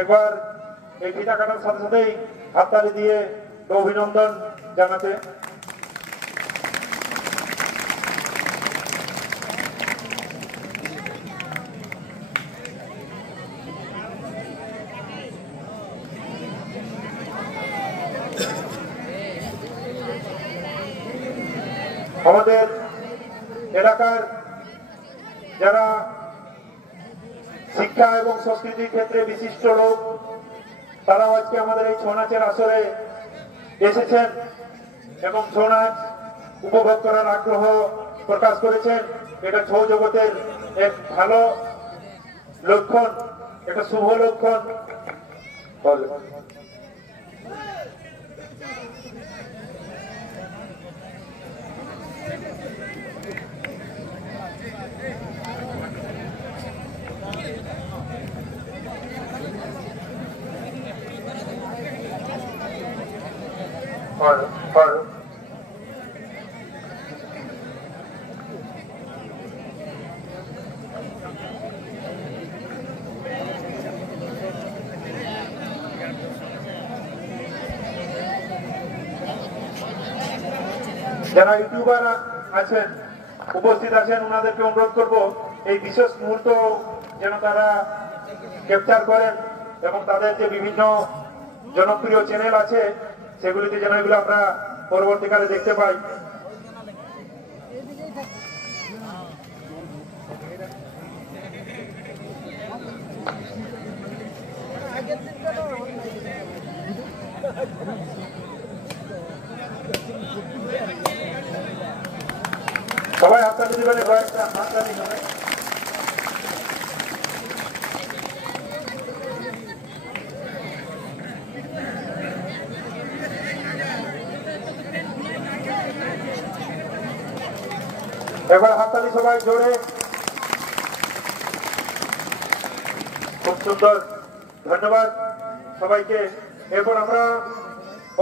একবার এই ফিতা কাটার সাথে সাথেই হাততালি দিয়ে অভিনন্দন জানাতে। আমাদের এলাকার যারা শিক্ষা এবং সংস্কৃতির ক্ষেত্রে বিশিষ্ট লোক, তারাও আজকে আমাদের এই ছৌ নাচের আসরে এসেছেন এবং ছৌ নাচ উপভোগ করার আগ্রহ প্রকাশ করেছেন। এটা ছৌ জগতের এক ভালো লক্ষণ, একটা শুভ লক্ষণ। যারা ইউটিউবার আছেন, উপস্থিত আছেন, ওনাদেরকে অনুরোধ করব এই বিশেষ মুহূর্ত যেন তারা ক্যাপচার করেন এবং তাদের যে বিভিন্ন জনপ্রিয় চ্যানেল আছে সেগুলিতে যেন এগুলো আমরা পরবর্তীকালে দেখতে পাই। সবাই হাততালি দিবেন, কয়েকটা হাততালি হবে। এবার হাততালি সবাই জোরে, খুব সুন্দর, ধন্যবাদ সবাইকে। এরপর আমরা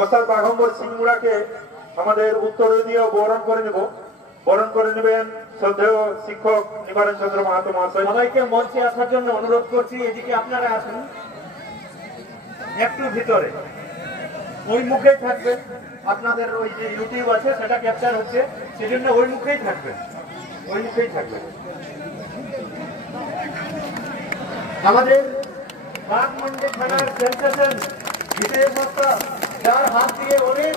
ওস্তাদ বাঘম্বর সিং মুড়াকে আমাদের উত্তরীয় বরণ করে নেব। বরণ করে নেবেন শ্রদ্ধেয় শিক্ষক নিবারণ চন্দ্র মাহাতো মহাশয়। সবাইকে মঞ্চে আসার জন্য অনুরোধ করছি। এদিকে আপনারা আসুন, একটু ভিতরে ওই মুখেই থাকবেন। আপনাদের ওই যে ইউটিউব আছে সেটা ক্যাপচার হচ্ছে, সেজন্য ওই মুখেই থাকবেন, ওই মুখেই থাকবেন। আমাদের বাঘমন্ডি থানার সেন্সেশন বিশেষ ওস্তাদ, যার হাত দিয়ে অনেক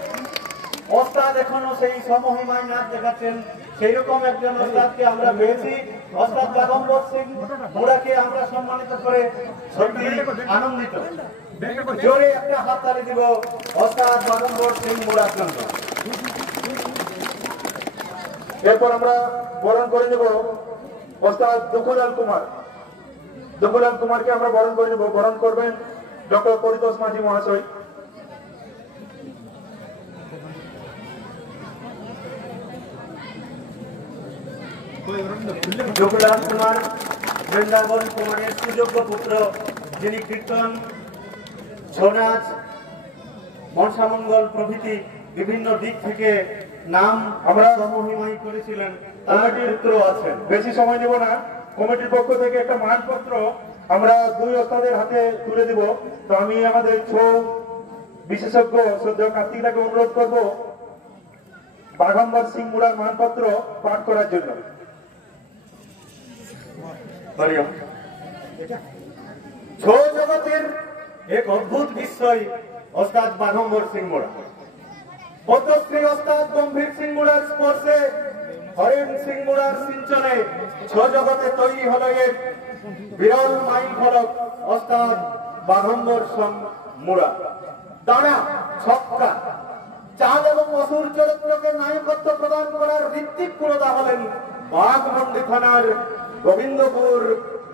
ওস্তাদ এখনো সেই সমহিমায় নাচ দেখাচ্ছেন, সেই রকম একজন ওস্তাদকে আমরা পেয়েছি। ওস্তাদ বাঘম্বর সিং মুড়াকে আমরা সম্মানিত করে সত্যি আনন্দিত। জোরে একটা হাততালি দিব ওস্তাদ বাঘম্বর সিং মুড়ার জন্য। এরপর আমরা বরণ করে নেব ওস্তাদ দুখুলাল কুমার। দুখুলাল কুমারকে আমরা বরণ করে নেব। বরণ করবেন ডক্টর পরিতোষ মাঝি মহাশয়। দুখুলাল কুমার বৃন্দাবন কুমারের সুযোগ্য পুত্র, যিনি কীর্তন, ছৌ নাচ, মনসামঙ্গল প্রভৃতি বিভিন্ন দিক থেকে নাম আমরা সমহিমাই করেছিলেন। তার পুত্র আছেন। বেশি সময় নেব না। কমিটির পক্ষ থেকে একটা মানপত্র আমরা দুই ওস্তাদের হাতে তুলে দিব। তো আমি আমাদের ছৌ বিশেষজ্ঞ শ্রদ্ধেয় কার্তিকদাকে অনুরোধ করব বাঘম্বর সিং মুড়ার মানপত্র পাঠ করার জন্য। ছৌ জগতের এক অদ্ভুত বিস্ময় ওস্তাদ বাঘম্বর সিং মুড়া। পদ্মশ্রী ওস্তাদ গম্ভীর সিং মুড়ার স্পর্শে, হরেন সিং মুড়ার সিঞ্চনে ছৌ জগতে তৈরি হল এক বিরল মাইল ফলক ওস্তাদ বাঘম্বর সিং মুড়া। দাঁড়া, ছক্কা, চাঁদ এবং অসুর চরিত্রকে নায়কত্ব প্রদান করার ঋত্বিক পুরোধা হলেন বাঘমন্ডি থানার গোবিন্দপুর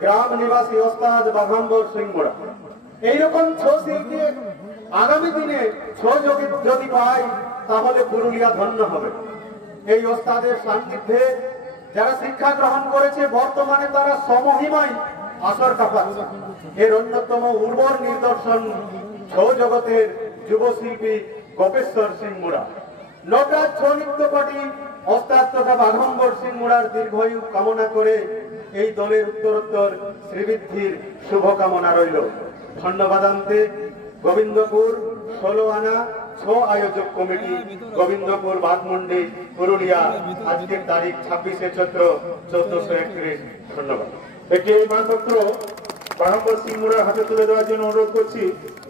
গ্রাম নিবাসী ওস্তাদ বাঘম্বর সিং মুড়া। এইরকম ছৌ শিল্পী আগামী দিনে ছৌ জগৎ যদি পায় তাহলে পুরুলিয়া ধন্য হবে। এই ওস্তাদের সান্নিধ্যে যারা শিক্ষা গ্রহণ করেছে, বর্তমানে তারা সমহিমায় আসর কাঁপাচ্ছে। এর অন্যতম উর্বর নিদর্শন ছৌ জগতের যুব শিল্পী গোপেশ্বর সিং মুড়া। নটার ছৌ নৃত্যপাটি ওস্তাদ তথা বাঘম্বর সিং মুড়ার দীর্ঘায়ু কামনা করে এই দলের উত্তরোত্তর শ্রীবৃদ্ধির শুভকামনা রইল। ধন্যবাদ আনতে গোবিন্দপুর 16 আনা 6 আয়োজক কমিটি গোবিন্দপুর বাঘমুন্ডি পুরুলিয়া আজকের তারিখ 26শে চৈত্র 1431। ধন্যবাদ। একটি এই মানপত্র বারম্বর সিং মুড়ার হাতে তুলে দেওয়ার জন্য অনুরোধ করছি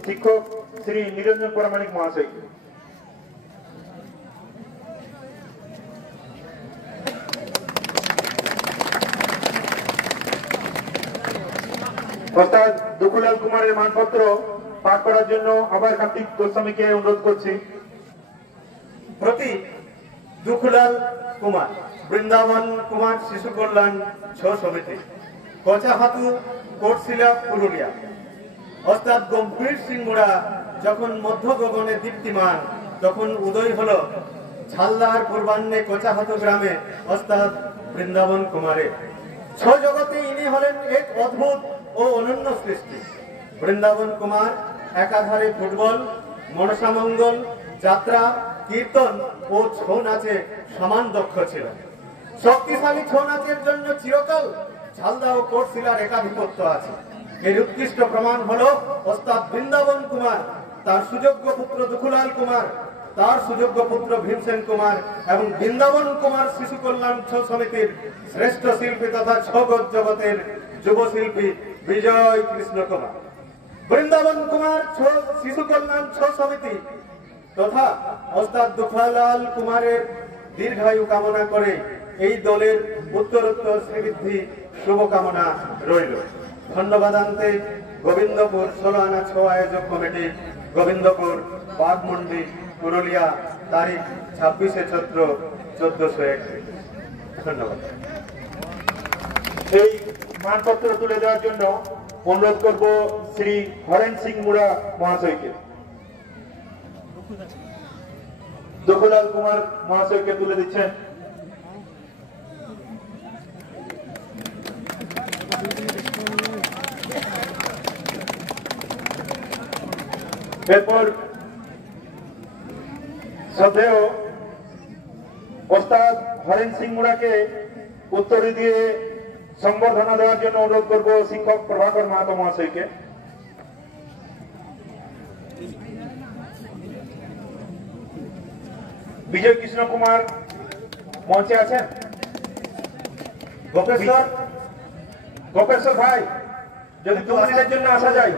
শিক্ষক শ্রী নিরঞ্জন পরামানিক মহাশয়। ওস্তাদ দুকুলাল কুমারের মানপত্র পাঠ করার জন্য আবার কার্তিক গোস্বামীকে অনুরোধ করছি। প্রতি দুকুলাল কুমার, বৃন্দাবন কুমার শিশু কল্যাণ 6 সমিতি, কচাহাতু কোটশিলা পুরুলিয়া। ওস্তাদ গম্ভীর সিং মুড়া যখন মধ্য গগনে দীপ্তিমান, তখন উদয় হলো ঝালদার পূর্বাহ্নে কচাহাতু গ্রামে ওস্তাদ বৃন্দাবন কুমারের। 6 জগতে ইনি হলেন এক অদ্ভুত ও অনন্য সৃষ্টি। বৃন্দাবন কুমার একাধারে ফুটবল, মনসামঙ্গল, যাত্রা, কীর্তন ও ছৌ নাচে সমান দক্ষ ছিলেন। শক্তিশালী ছৌ নাচের জন্য চিরকাল ঝালদা ও কোটশিলার একাধিপত্য আছে। এর উৎকৃষ্ট প্রমাণ হলো ওস্তাদ বৃন্দাবন কুমার, তার সুযোগ্য পুত্র দুকুলাল কুমার, তার সুযোগ্য পুত্র ভীমসেন কুমার এবং বৃন্দাবন কুমার শিশু কল্যাণ 6 সমিতির শ্রেষ্ঠ শিল্পী তথা ছৌ জগতের যুব শিল্পী বিজয় কৃষ্ণ কুমার। বৃন্দাবন কুমার শিশু কল্যাণ 6 সমিতি তথা ওস্তাদ দুকুলাল কুমারের দীর্ঘায়ু কামনা করে এই দলের উত্তরোত্তর শ্রীবৃদ্ধি শুভকামনা রইল। ধন্যবাদ আনতে গোবিন্দপুর 16 আনা 6 আয়োজক কমিটি গোবিন্দপুর বাঘমুন্ডি পুরুলিয়া তারিখ 26শে চৈত্র 1401। ধন্যবাদ। এই মানপত্র তুলে দেওয়ার জন্য অনুরোধ করব শ্রী হরেন সিং মুড়া মহাশয়কে। দুকুলাল কুমার মহাশয়কে তুলে দিচ্ছেন। এরপর শ্রদ্ধেয় ওস্তাদ হরেন সিং মুড়াকে উত্তরে দিয়ে সংবর্ধনা দেওয়ার জন্য অনুরোধ করব শিক্ষক প্রভাকর মাহাতো মহাশয়কে। বিজয় কৃষ্ণ কুমার মঞ্চে আছেন? গোপেশ্বর ভাই, যদি 2 মিনিটের জন্য আসা যায়।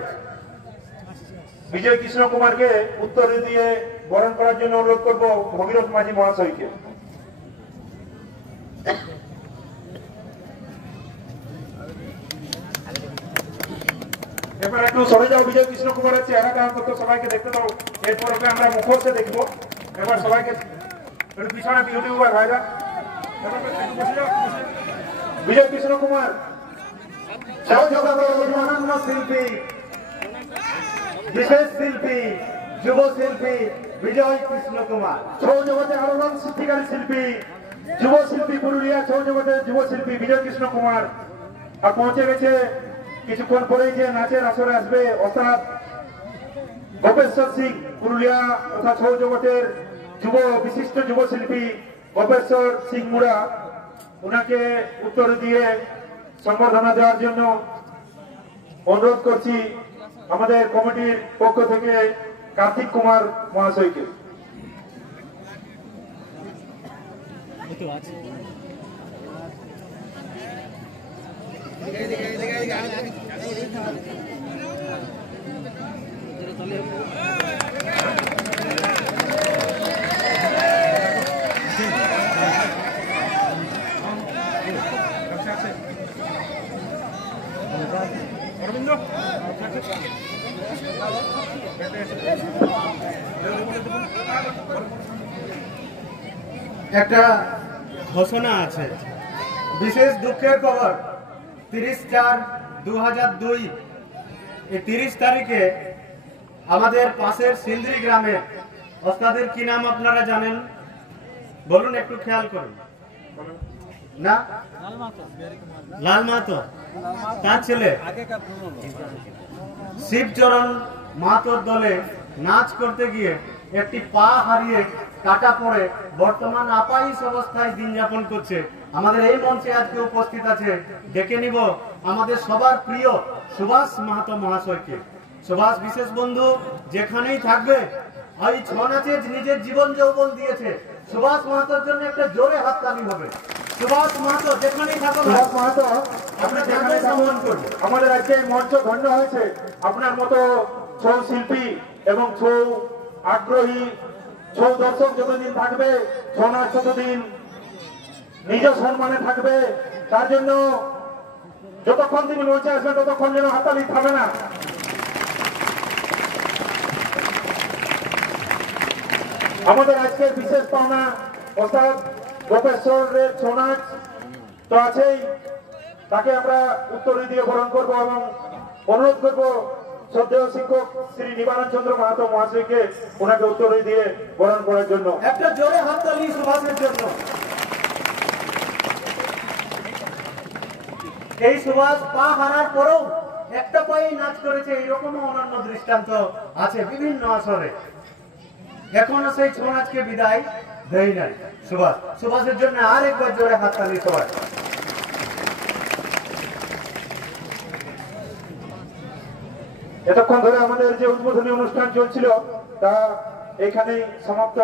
বিজয় কৃষ্ণ কুমারকে উত্তরে দিয়ে বরণ করার জন্য অনুরোধ করব ভগীরথ মাঝি মহাশয়কে। এবার একটু সরে যাও, বিজয় কৃষ্ণ কুমারের চেহারাটা অন্তত সবাইকে দেখতে দাও। এরপর ওকে আমরা মুখোশে দেখবো। এবার সবাইকে একটু পিছনে ইউটিউবার ভাইরা বিজয় কৃষ্ণ কুমার অনন্য শিল্পী, বিশেষ শিল্পী, যুব শিল্পী বিজয় কৃষ্ণ কুমার, ছৌ জগতের আলোড়ন সৃষ্টিকারী শিল্পী, যুব শিল্পী পুরুলিয়া ছৌ জগতের যুব শিল্পী বিজয় কৃষ্ণ কুমার আর পৌঁছে গেছে। কিছুক্ষণ পরেই যে নাচের আসরে আসবে ওস্তাদ গোপেশ্বর সিং, পুরুলিয়া তথা ছৌ জগতের বিশিষ্ট যুব শিল্পী গোপেশ্বর সিং মুড়া, ওনাকে উত্তর দিয়ে সংবর্ধনা দেওয়ার জন্য অনুরোধ করছি আমাদের কমিটির পক্ষ থেকে কার্তিক কুমার মহাশয়কে। একটা ঘোষণা আছে, বিশেষ দুঃখের খবর। 30/4/2002 এই 30 তারিখে আমাদের পাশের সিন্দ্রি গ্রামে, ওস্তাদের কি নাম আপনারা জানেন? বলুন, একটু খেয়াল করুন। না, লাল মাহাতো, তার ছেলে শিবচরণ মাহাতোর দলে নাচ করতে গিয়ে একটি পা হারিয়ে কাটা পড়ে বর্তমান আপাহিস অবস্থায় দিন যাপন করছে। আমাদের এই মঞ্চে আজকে উপস্থিত আছে, ডেকে নিব আমাদের সবার প্রিয় সুভাষ মাহাতো মহাশয়কে। সুভাষ বিশেষ বন্ধু যেখানেই থাকবে, এই ছৌ নাচে নিজের জীবন যৌবন দিয়েছে। সুভাষ মাহাতোর জন্য একটা জোরে হাততালি হবে। সুভাষ মাহাতো যেখানেই থাকো, সুভাষ মাহাতো আমরা যেখানে সম্মান করব। আমাদের আজকে এই মঞ্চ ধন্য হয়েছে। আপনার মতো ছৌ শিল্পী এবং ছৌ আগ্রহী ছৌ দর্শক যতদিন থাকবে, ছৌ নাচ ততদিন নিজ সম্মানে থাকবে। তার জন্য যতক্ষণ তিনি মঞ্চে আসবেন ততক্ষণ যেন হাততালি থামে না। আমাদের আজকের বিশেষ পাওনা অর্থাৎ গোপেশ্বরের ছৌ নাচ তো আছেই, তাকে আমরা উত্তরী দিয়ে বরণ করবো এবং অনুরোধ করবো শ্রদ্ধেয় শিক্ষক শ্রী নিবারণ চন্দ্র মাহাতো মহাশয়কে ওনাকে উত্তরী দিয়ে বরণ করার জন্য একটা জোরে হাততালি সুভাষের জন্য। এই সুভাষ পা হারার পরেও একটা পায়ে নাচ করেছে, এইরকমও অন্যান্য দৃষ্টান্ত আছে বিভিন্ন আসরে। এখনো সেই ছৌ নাচকে বিদায় দেয় নাই সুভাষ। সুভাষের জন্য আরেকবার জোরে হাততালি সবাই। এতক্ষণ ধরে আমাদের যে উদ্বোধনী অনুষ্ঠান চলছিল তা এখানেই সমাপ্ত।